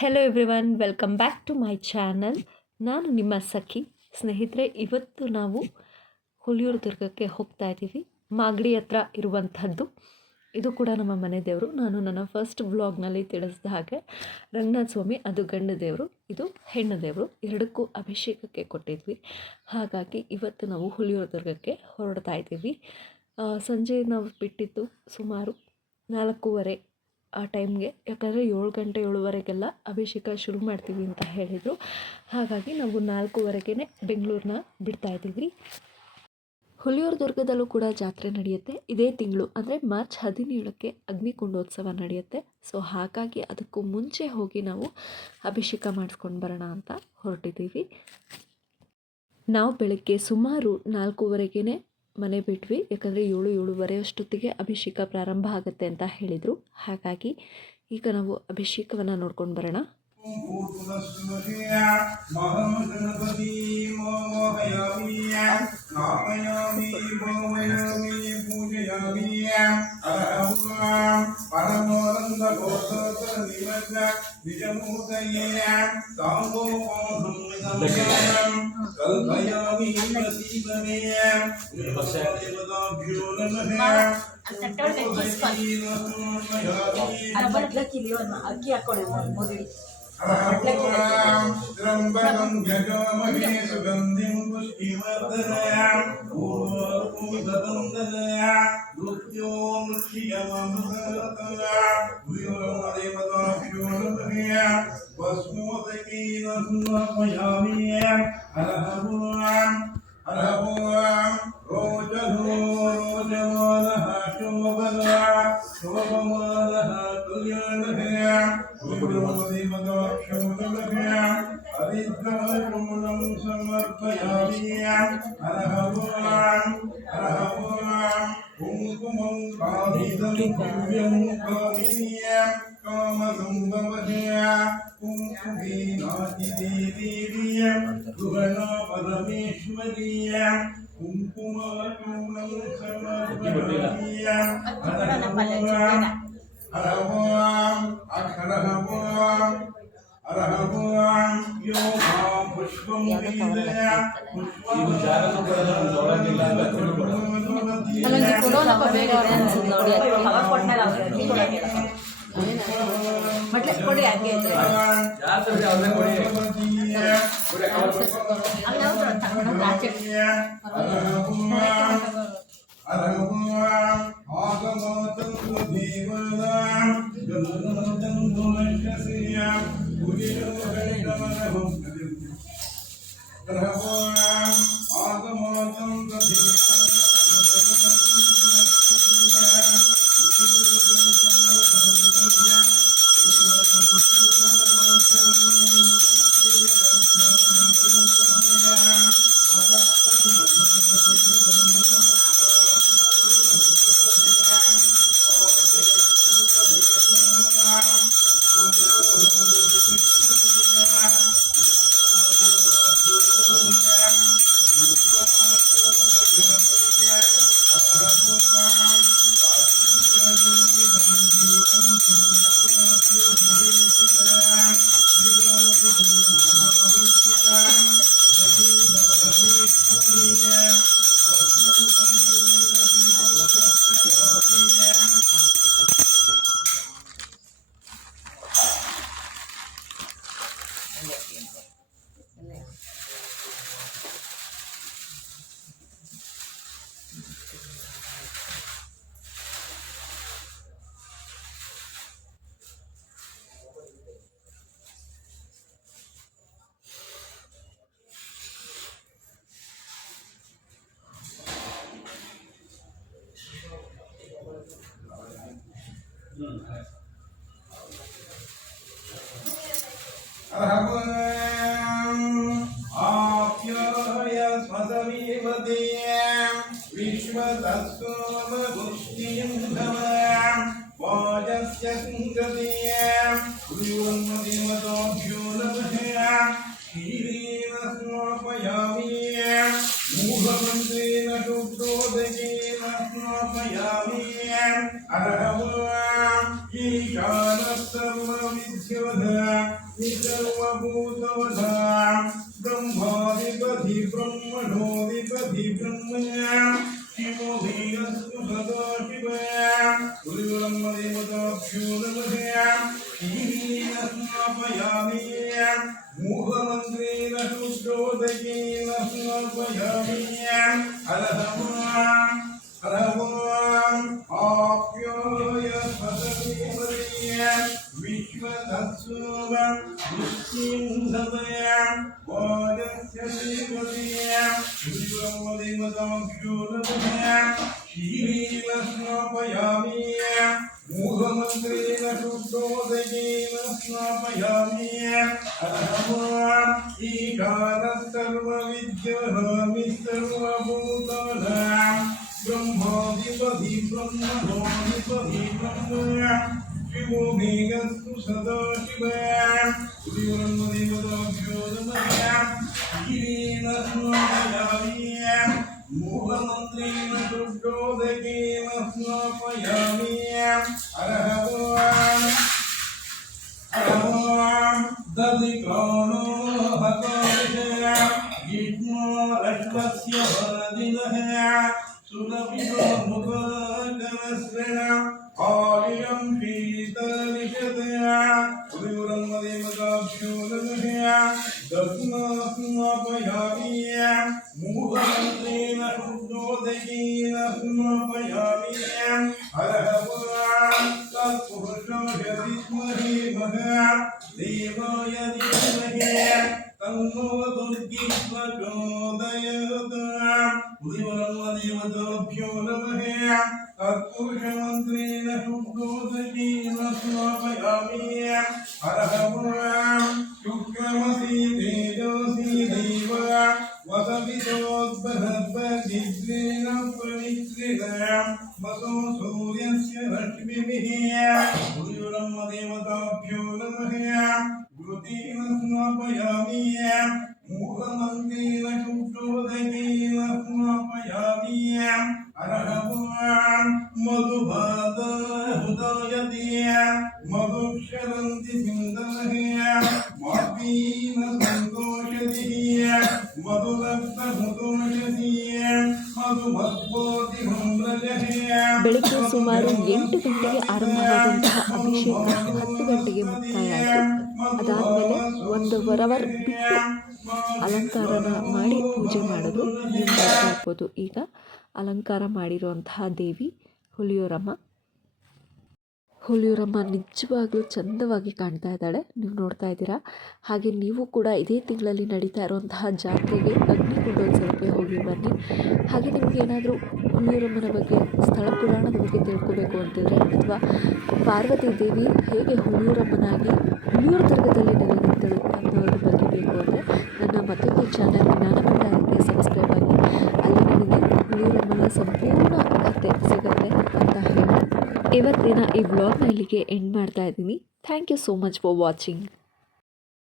Hello everyone, welcome back to my channel. ನಾನು ನಿಮ್ಮ ಸಖಿ. ಸ್ನೇಹಿತರೆ, ಇವತ್ತು ನಾವು ಹುಲಿಯೂರು ದುರ್ಗಕ್ಕೆ ಹೋಗ್ತಾ ಇದ್ದೀವಿ. ಮಾಗಡಿ ಹತ್ರ ಇರುವಂಥದ್ದು ಇದು ಕೂಡ ನಮ್ಮ ಮನೆ ದೇವರು. ನಾನು ನನ್ನ ಫಸ್ಟ್ ವ್ಲಾಗ್ನಲ್ಲಿ ತಿಳಿಸಿದ ಹಾಗೆ ರಂಗನಾಥ ಸ್ವಾಮಿ ಅದು ಗಂಡ ದೇವರು, ಇದು ಹೆಣ್ಣು ದೇವರು, ಎರಡಕ್ಕೂ ಅಭಿಷೇಕಕ್ಕೆ ಕೊಟ್ಟಿದ್ವಿ. ಹಾಗಾಗಿ ಇವತ್ತು ನಾವು ಹುಲಿಯೂರು ದುರ್ಗಕ್ಕೆ ಹೊರಡ್ತಾ ಇದ್ದೀವಿ. ಸಂಜೆ ನಾವು ಬಿಟ್ಟಿದ್ದು ಸುಮಾರು 4:15 ಆ ಟೈಮ್ಗೆ, ಯಾಕಂದರೆ 7 ಗಂಟೆ 7:15ಗೆಲ್ಲ ಅಭಿಷೇಕ ಶುರು ಮಾಡ್ತೀವಿ ಅಂತ ಹೇಳಿದರು. ಹಾಗಾಗಿ ನಾವು 4:15ಗೆ ಬೆಂಗಳೂರನ್ನ ಬಿಡ್ತಾ ಇದ್ದೀವಿ. ಹುಲಿಯೂರು ದುರ್ಗದಲ್ಲೂ ಕೂಡ ಜಾತ್ರೆ ನಡೆಯುತ್ತೆ. ಇದೇ ತಿಂಗಳು ಅಂದರೆ ಮಾರ್ಚ್ 17ಕ್ಕೆ ಅಗ್ನಿಕುಂಡೋತ್ಸವ ನಡೆಯುತ್ತೆ. ಸೊ ಹಾಗಾಗಿ ಅದಕ್ಕೂ ಮುಂಚೆ ಹೋಗಿ ನಾವು ಅಭಿಷೇಕ ಮಾಡಿಸ್ಕೊಂಡು ಬರೋಣ ಅಂತ ಹೊರಟಿದ್ದೀವಿ. ನಾವು ಬೆಳಗ್ಗೆ ಸುಮಾರು 4:15ಗೆ ಮನೆ ಬಿಟ್ವಿ, ಯಾಕಂದರೆ 7-7:30 ಅಷ್ಟೊತ್ತಿಗೆ ಅಭಿಷೇಕ ಪ್ರಾರಂಭ ಆಗುತ್ತೆ ಅಂತ ಹೇಳಿದರು. ಹಾಗಾಗಿ ಈಗ ನಾವು ಅಭಿಷೇಕವನ್ನು ನೋಡ್ಕೊಂಡು ಬರೋಣ. ಅಕ್ಕಿ ಹಾಕೊಳ್ಳಿ ಮೊದಲು. त्रम्बकं यजामहे सुगन्धिं पुष्टिवर्धनम् ऊर्ध्वपुमितं ददया मृत्योर्मुक्षीयममृततया भूयोर्मदेवताभ्यो नमः वस्मोदकेन समर्पयामि हरहं रोचमानः शोभनः शोभमानः तुल्यनः गुरुमदेवताभ्यो नमः हरिद्रवपुमनं समर्पयामि हरहं कुङ्कुमं कामिदं दिव्यं कामिनीयं कामसंभवदया कुङ्कुमेनातिदेवीयं गृहणा परमेश्वरीयं कुङ्कुमचूर्णं समर्पयामि हरहं अरहं योगां पुष्पं वीदया पुष्पं ಕೊಡಿ ಹಾಗೆ आप्याय स्वसमीपदेयं विश्वतस्वमगुष्टिं धमं वाजस्य सुन्दरेयं गुरुर्मदेवताभ्यो नमः क्षीरेण स्नापयामि मूढमन्त्रेण शुद्धोदकेन स्नापयामि अरहं ईशानः सर्व सर्वविद्योधा सर्वभूतवधा ब्रह्माधिपति ब्रह्मणोऽधिपति ब्रह्मण्या शिवो धीरस्तु सदा शिवया गुरुब्रह्मदेवताभ्यो नमः स्नापयामि मूढमन्त्रेण शुद्धोदकेन स्नापयामि आप्याय सततीमदीय विश्वधत्सुव दुःखिन्दमया वाजस्य देवदीय गुरुब्रह्मदेवताभ्यो नमः शीलेन स्नापयामि मूढमन्त्रेण शुद्धोदकेन स्नापयामि ईशानः सर्वविद्यामि सर्वभूतानां ब्रह्माधिपति ब्रह्मणोऽधिपति ब्रह्मण्या शिवो मेघस्तु सदा शिवया गुरुब्रह्मदेवताभ्यो नमः शीलेन स्नापयामि मूढमन्त्रेण शुद्धोदकेन स्नापयामि दधिकानो हतोषया विष्णो अश्वस्य वरदिनः सुरभिनो मुखकरस्रेण आलियं शीतलिषतया गुरुब्रह्मदेवताभ्यो नमः दत्स्नापयामि मूढमन्त्रेण शुद्धोदकेन स्नापयामि तत्पुरुषाय विद्महे देवाय धीमहि तन्नो दुर्गी प्रचोदयात् गुरुब्रह्मदेवताभ्यो नमः तत्पुरुषमन्त्रेण शुद्धोदकेन स्नापयामि शुक्रमसि तेजसि देव वसवितोद्बृहद्बद्धिद्रेण प्रवित्रित वसो सूर्यस्य रश्मिभिः गुरुब्रह्मदेवताभ्यो नमः घृतेन स्नापयामि मूढमन्त्रेण शुद्धोदकेन स्नापयामि मधुभातहुदयति मधुक्षरन्ति सिन्धवः मार्गेण सन्तोषति मधुरक्तमुदोषति मधुभद्भोतिहं व्रजः ಬೆಳಿಗ್ಗೆ ಸುಮಾರು 8 ಗಂಟೆಗೆ ಆರಂಭವಾದಂತಹ ಅಭಿಷೇಕ 10 ಗಂಟೆಗೆ ಮುಕ್ತಾಯ ಆಯಿತು. ಅದಾದಮೇಲೆ 1 ಅವರ್ ಬಿಟ್ಟು ಅಲಂಕಾರನ ಮಾಡಿ ಪೂಜೆ ಮಾಡೋದು ನೀವು ನೋಡ್ತಾ ಇರ್ಬೋದು. ಈಗ ಅಲಂಕಾರ ಮಾಡಿರುವಂತಹ ದೇವಿ ಹುಲಿಯೂರಮ್ಮ ನಿಜವಾಗ್ಲೂ ಚಂದವಾಗಿ ಕಾಣ್ತಾ ಇದ್ದಾಳೆ, ನೀವು ನೋಡ್ತಾ ಇದ್ದೀರಾ. ಹಾಗೆ ನೀವು ಕೂಡ ಇದೇ ತಿಂಗಳಲ್ಲಿ ನಡೀತಾ ಇರುವಂತಹ ಜಾತ್ರೆಗೆ ಅಗ್ನಿಕುಂಡೋತ್ಸವಕ್ಕೆ ಹೋಗಿ ಬನ್ನಿ. ಹಾಗೆ ನಿಮಗೆ ಏನಾದರೂ ಹುಲಿಯೂರಮ್ಮನ ಬಗ್ಗೆ ಸ್ಥಳ ಪುರಾಣದ ಬಗ್ಗೆ ತಿಳ್ಕೋಬೇಕು ಅಂತಿದ್ರೆ, ಅಥವಾ ಪಾರ್ವತಿ ದೇವಿ ಹೇಗೆ ಹುಲಿಯೂರಮ್ಮನಾಗಿ ಹುಲಿಯೂರು ದುರ್ಗದಲ್ಲಿ ನೆಲೆ ನಿಂತಳು ಅನ್ನೋದ್ರ ಬಗ್ಗೆ ಬೇಕು ಅಂದರೆ ನನ್ನ ಮತ್ತೊಂದು ಚಾನಲ್ ಜ್ಞಾನಭಂಡಾರಕ್ಕೆ ಸಬ್ಸ್ಕ್ರೈಬ್ ಆಗಿ. ಅಲ್ಲಿ ನಿಮಗೆ ಹುಲಿಯೂರಮ್ಮನ ಸಂಪೂರ್ಣ ಕಥೆ ಸಿಗುತ್ತೆ ಅಂತ ಹೇಳಿ ಇವತ್ತಿನ ಈ ವ್ಲಾಗ್ನ ಇಲ್ಲಿಗೆ ಎಂಡ್ ಮಾಡ್ತಾ ಇದ್ದೀನಿ. Thank you so much for watching.